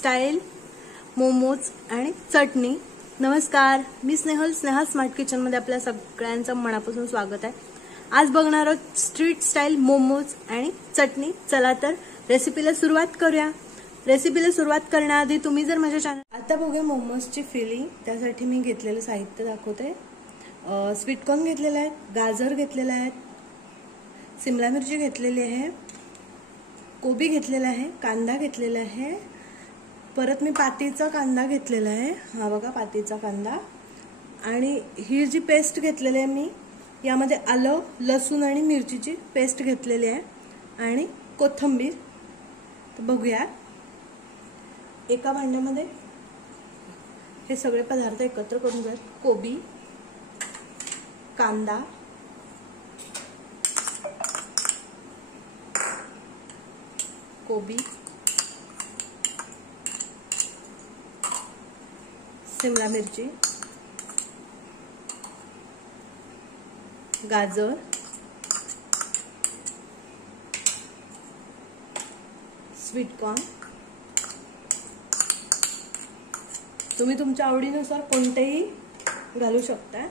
Style momos आणि चटणी। नमस्कार, मी Snehal, Sneha smart kitchen मध्ये आपल्या सगळ्यांचं मनापासून स्वागत आहे। आज बघणार आहोत स्ट्रीट स्टाईल मोमोज आणि चटणी। चला तर रेसिपीला सुरुवात करूया। रेसिपीला सुरुवात करण्याआधी तुम्ही जर माझ्या चॅनल आता बघूया मोमोजची फिलिंग, त्यासाठी मी घेतलेलं साहित्य दाखवते। स्वीट कॉर्न घेतलेला आहे, गाजर घेतलेला आहे, शिमला मिरची घेतलेली आहे, कोबी घेतलेला आहे, कांदा घेतलेला आहे, परत मी पातीचा कांदा घेतलेला आहे, हा बघा पातीचा कांदा, आणि ही जी पेस्ट घेतलेली आहे मी, यामध्ये आलं, लसूण आणि मिरचीची पेस्ट घेतलेली आहे, आणि कोथिंबीर। तर बघूया, एका भांड्यामध्ये हे सगळे पदार्थ एकत्र करून घ्या। कोबी, कांदा, कोबी, शिमला मिरची, गाजर, स्वीट कॉर्न। तुम्ही तुमच्या आवडीनुसार कोणतेही घालू शकता।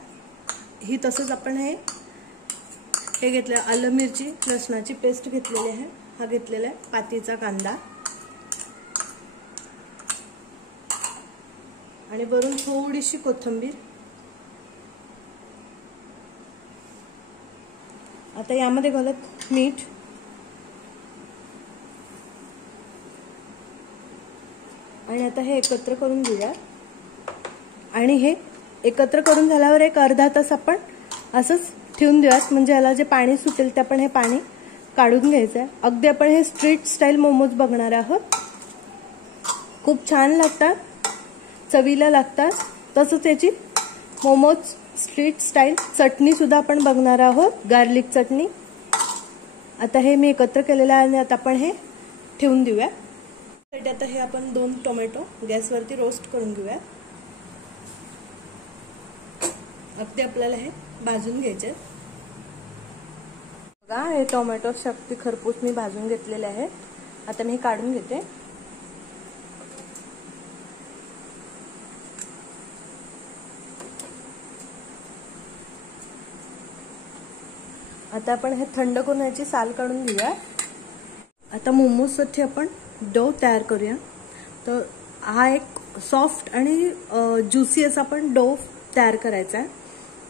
ही तसंच आपण हे घेतलं, आलं मिरची लसणाची पेस्ट घेतलेली आहे, हा घेतलेला आहे पातीचा कांदा, आणि वरून थोडीशी कोथिंबीर। आता यामध्ये घालत मीठ, आणि आता हे एकत्र करून घेऊया। आणि हे एकत्र करून झाल्यावर एक अर्धा तास आपण असंच ठेवून देऊयात, म्हणजे याला जे पाणी सुटेल ते आपण हे पाणी काढून घ्यायचं आहे। अगदी आपण हे स्ट्रीट स्टाईल मोमोज बघणार आहोत। खूप छान लागतात, चवीला लागतात। तसंच याची मोमोज स्ट्रीट स्टाईल चटणी सुद्धा आपण बघणार आहोत, गार्लिक चटणी। आता हे मी एकत्र केलेलं आहे, आणि आता आपण हे ठेवून देऊया। आता हे आपण 2 टोमॅटो गॅसवरती रोस्ट करून घेऊया। अगदी आपल्याला हे भाजून घ्यायचे। बघा, हे टोमॅटो शक्ती खरपूस मी भाजून घेतलेले आहे। आता मी हे काढून घेते। आता आपण हे थंड करून याची साल काढून घेऊया। आता मोमोजसाठी आपण डो तयार करूया। तर हा एक सॉफ्ट आणि ज्युसी असा आपण डो तयार करायचा आहे।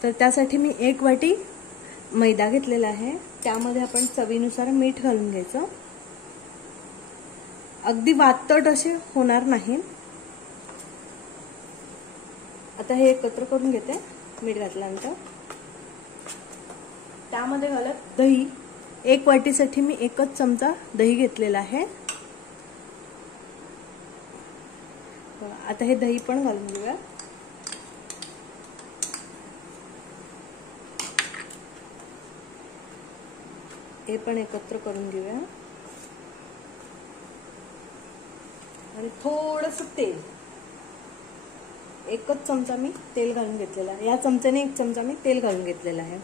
तर त्यासाठी मी 1 वाटी मैदा घेतलेला आहे, त्यामध्ये आपण चवीनुसार मीठ घालून घ्यायचं। अगदी वातट असे होणार नाही। आता हे एकत्र करून घेते मीठ घातल्यानंतर। त्यामध्ये घालत दही, 1 वाटीसाठी मी 1च चमचा दही घेतलेला आहे। आता हे दही पण घालून घेऊया। हे पण एकत्र करून घेऊया, आणि थोडंसं तेल, 1च चमचा मी तेल घालून घेतलेला आहे। या चमच्याने 1 चमचा मी तेल घालून घेतलेला आहे।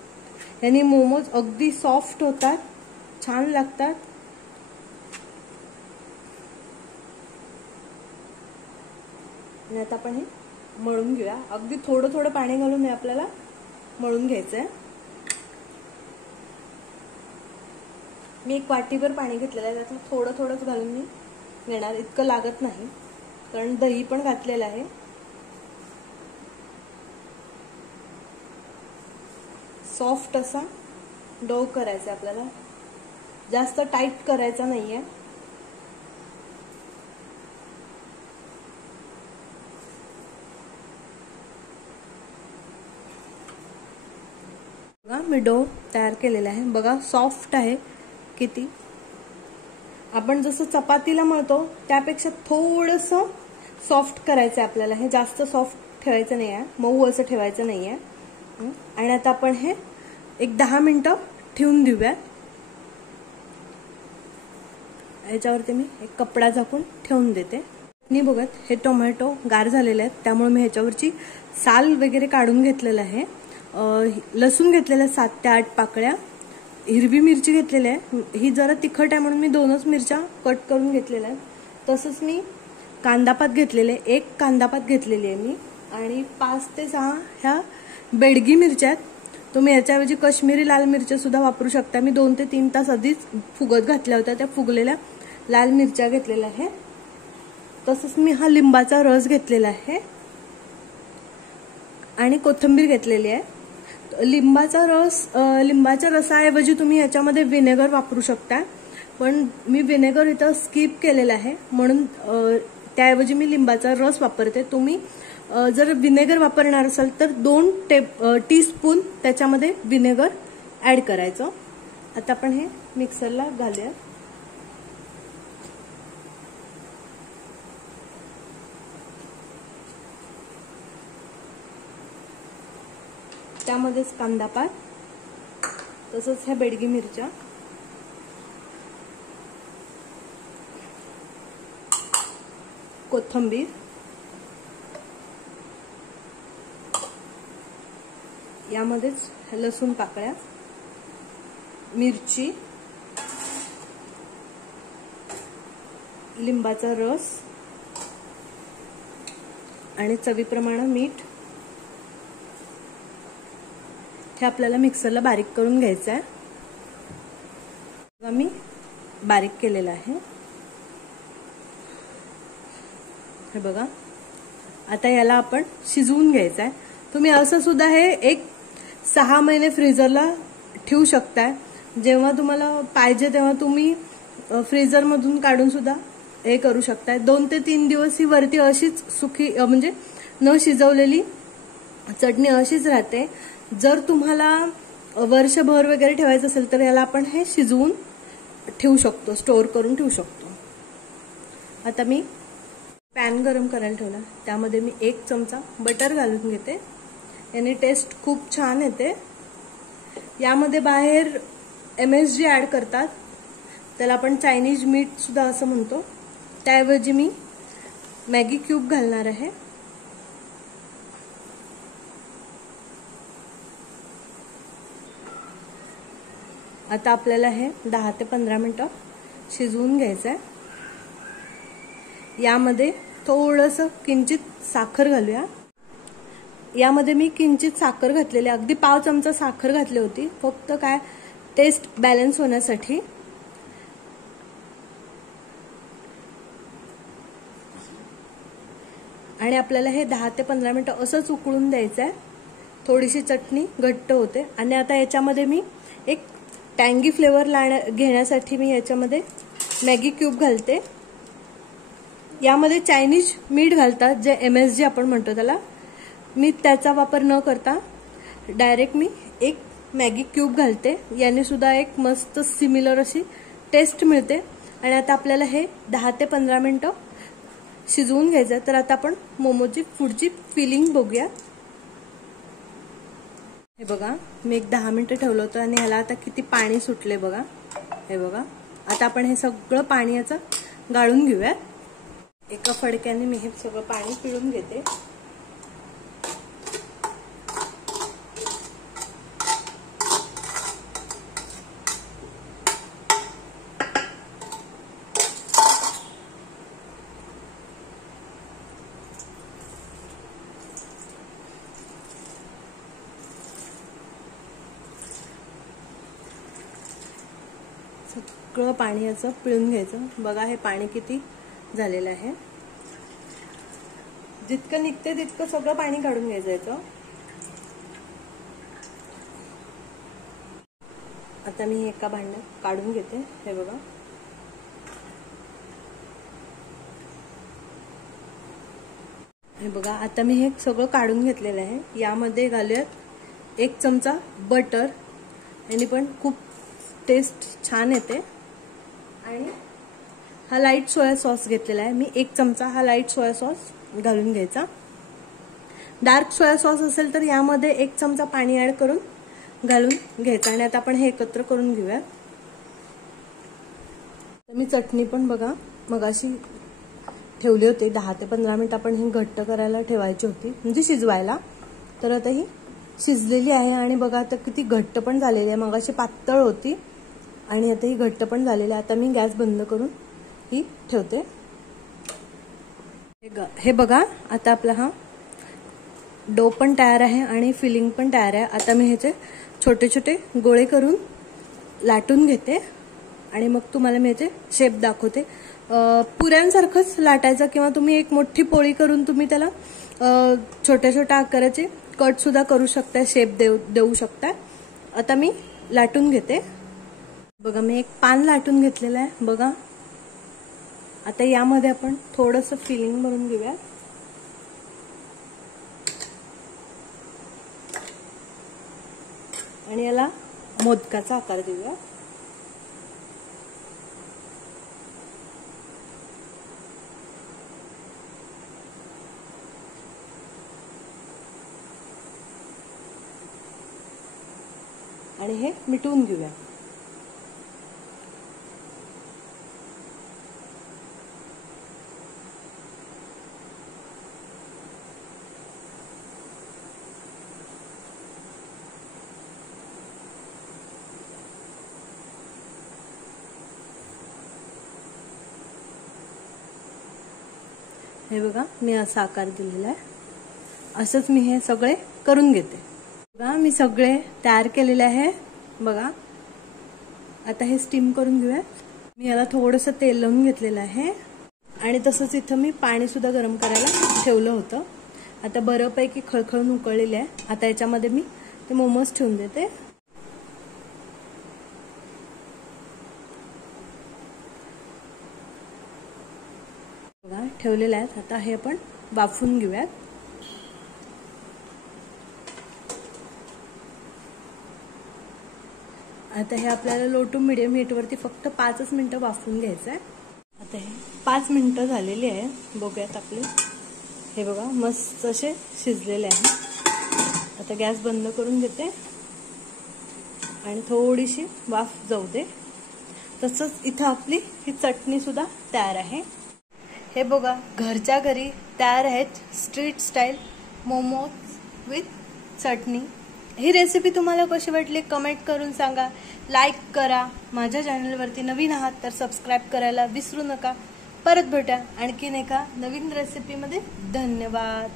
यानी मोमोज अगदी सॉफ्ट होतात, छान लागतात। आणि आता आपण हे मळून घेऊया। अगदी थोडं थोडं पाणी घालून हे आपल्याला मळून घ्यायचंय। मी 1 वाटीभर पाणी घेतलेलं आहे, त्यातलं थोडं थोडंच घालून मी घेणार, इतकं लागत नाही, कारण दही पण घातलेलं आहे। सॉफ्ट असा डो करायचा आपल्याला, जास्त टाईट करायचा नाहीये। बघा, मी डो तयार केलेला आहे। बघा, सॉफ्ट आहे किती। आपण जसं चपातीला मळतो त्यापेक्षा थोडंसं सॉफ्ट करायचं आहे आपल्याला। हे जास्त सॉफ्ट ठेवायचं नाही आहे, मऊ असं ठेवायचं नाही आहे। आणि आता आपण हे 10 मिनिटं ठेवून देऊया। याच्यावरती मी एक कपडा झाकून ठेवून देते। मी बघत हे टोमॅटो गार झालेले आहेत, त्यामुळे मी ह्याच्यावरची साल वगैरे काढून घेतलेलं आहे। लसूण घेतलेला 7 ते 8 पाकळ्या, हिरवी मिरची घेतलेली आहे, ही जरा तिखट आहे म्हणून मी 2च मिरच्या कट करून घेतलेल्या आहेत। तसंच मी कांदापात घेतलेले, 1 कांदापात घेतलेली आहे मी आणि 5 ते 6 ह्या बेडगी मिरच्या आहेत. तुम्ही याच्याऐवजी काश्मीरी लाल मिरच्या सुद्धा वापरू शकता. मी 2 ते 3 तास आधीच फुगत घातल्या होत्या, त्या फुगलेल्या लाल मिरच्या घेतलेल्या आहे. तसंच मी हा लिंबाचा रस घेतलेला आहे आणि कोथिंबीर घेतलेली आहे. लिंबाच्या रसाऐवजी तुम्ही याच्यामध्ये व्हिनेगर वापरू शकता, पण मी व्हिनेगर इथं स्किप केलेलं आहे म्हणून त्याऐवजी मी लिंबाचा रस वापरते. तुम्ही जर व्हिनेगर वापरणार असाल तर 2 टीस्पून त्याच्यामध्ये व्हिनेगर ऍड करायचं. आता आपण हे मिक्सरला घालूया. त्यामध्येच कांदापात, तसंच ह्या बेडगी मिरच्या, कोथिंबीर, यामध्येच लसूण पाकळ्या, मिरची, लिंबाचा रस आणि चवीप्रमाणे मीठ हे आपल्याला मिक्सरला बारीक करून घ्यायचं आहे. मी बारीक केलेलं आहे हे बघा. आता याला आपण शिजवून घ्यायचं आहे. तुम्ही असं सुद्धा हे 6 महिने फ्रीजरला ठेवू शकताय. जेव्हा तुम्हाला पाहिजे तेव्हा तुम्ही फ्रीजरमधून काढून सुद्धा हे करू शकताय. 2 ते 3 दिवस ही वरती अशीच सुकी म्हणजे न शिजवलेली चटणी अशीच राहते. जर तुम्हाला वर्षभर वगैरे ठेवायचं असेल तर याला आपण हे शिजवून ठेवू शकतो, स्टोअर करून ठेवू शकतो. आता मी पॅन गरम करायला ठेवला, त्यामध्ये मी 1 चमचा बटर घालून घेते. याने टेस्ट खूप छान येते. यामध्ये बाहेर MSG ऍड करतात, त्याला आपण चायनीज मीठ सुद्धा असं म्हणतो. त्याऐवजी मी मॅगी क्यूब घालणार आहे. आता आपल्याला हे 10 ते 15 मिनिटं शिजवून घ्यायचं आहे. यामध्ये थोडंसं किंचित साखर घालूया. यामध्ये मी किंचित साखर घातलेली, अगदी पाव चमचा साखर घातली होती, फक्त काय टेस्ट बॅलन्स होण्यासाठी. आणि आपल्याला हे 10 ते 15 मिनिटं असंच उकळून द्यायचं आहे. थोडीशी चटणी घट्ट होते. आणि आता याच्यामध्ये मी एक टँगी फ्लेवर घेण्यासाठी मी याच्यामध्ये मॅगी क्यूब घालते. यामध्ये चायनीज मीठ घालतात, जे MSG आपण म्हणतो त्याला. मी त्याचा वापर न करता डायरेक्ट मी 1 मॅगी क्यूब घालते. याने सुद्धा एक मस्त सिमिलर अशी टेस्ट मिळते. आणि आता आपल्याला हे 10 ते 15 मिनिटं शिजवून घ्यायचं. तर आता आपण मोमोची पुढची फिलिंग बघूया. हे बघा, मी 10 मिनिटं ठेवलं होतं आणि ह्याला आता किती पाणी सुटले बघा. हे बघा, आता आपण हे सगळं पाणी याचं गाळून घेऊया. एका फडक्याने मी हे सगळं पाणी पिळून घेते. सगळं पाणी याचं पिळून घ्यायचं. बघा हे पाणी किती झालेलं आहे. जितकं निघते तितकं सगळं पाणी काढून घ्यायचं याचं. आता मी एका भांड्यात काढून घेते. हे बघा, हे बघा, आता मी हे सगळं काढून घेतलेलं आहे. यामध्ये घालूयात 1 चमचा बटर. याने पण खूप टेस्ट छान येते. आणि हा लाईट सोया सॉस घेतलेला आहे मी. 1 चमचा हा लाईट सोया सॉस घालून घ्यायचा. डार्क सोया सॉस असेल तर यामध्ये 1 चमचा पाणी ऍड करून घालून घ्यायचा. आणि आता आपण हे एकत्र करून घेऊया. मी चटणी पण बघा मगाशी ठेवली होती. 10 ते 15 मिनिट आपण ही घट्ट करायला ठेवायची होती, म्हणजे शिजवायला. तर आता ही शिजलेली आहे. आणि बघा आता किती घट्ट पण झालेली आहे. मगाशी पातळ होती आणि आता ही घट्ट पण झालेली आहे. आता मी गॅस बंद करून ही ठेवते. हे बघा, आता आपला हा डो पण तयार आहे आणि फिलिंग पण तयार आहे. आता मी ह्याचे छोटे छोटे गोळे करून लाटून घेते आणि मग तुम्हाला मी ह्याचे शेप दाखवते. पुऱ्यांसारखंच लाटायचं किंवा तुम्ही एक मोठी पोळी करून तुम्ही त्याला छोट्या छोट्या आकाराचे कट सुद्धा करू शकता, शेप देऊ शकता. आता मी लाटून घेते. बघा, मी एक पान लाटून घेतलेलं आहे बघा. आता यामध्ये आपण थोडंसं फिलिंग भरून घेऊया. आणि याला मोदकाचा आकार देऊया. आणि हे मिटवून घेऊया. हे बघा, मी असा आकार दिलेला आहे. असंच मी हे सगळे करून घेते. बघा, मी सगळे तयार केलेले आहे बघा. आता हे स्टीम करून घेऊया. मी याला थोडंसं तेल लावून घेतलेलं आहे आणि तसंच इथं मी पाणी सुद्धा गरम करायला ठेवलं होतं. आता बऱ्यापैकी खळखळून उकळलेले आहे. आता याच्यामध्ये मी ते मोमोज ठेवून देते. बघा, ठेवलेले आहेत. आता हे आपण वाफवून घेऊयात. आता हे आपल्याला लो टू मिडियम हीटवरती फक्त 5 मिनिटं वाफवून घ्यायचं आहे. आता हे 5 मिनिटं झालेली आहे. बघूयात आपले. हे बघा, मस्त असे शिजलेले आहे. आता गॅस बंद करून घेते आणि थोडीशी वाफ जाऊ दे. तसंच इथं आपली ही चटणी सुद्धा तयार आहे. हे बघा, घरच्या घरी तयार आहेत street style momos with chutney. He recipe तुम्हाला कशी वाटली कमेंट करून सांगा. लाईक करा. माझ्या चॅनलवरती नवीन आहात तर सबस्क्राईब करायला विसरू नका. परत भेटा आणखीन एका नवीन रेसिपीमध्ये. धन्यवाद.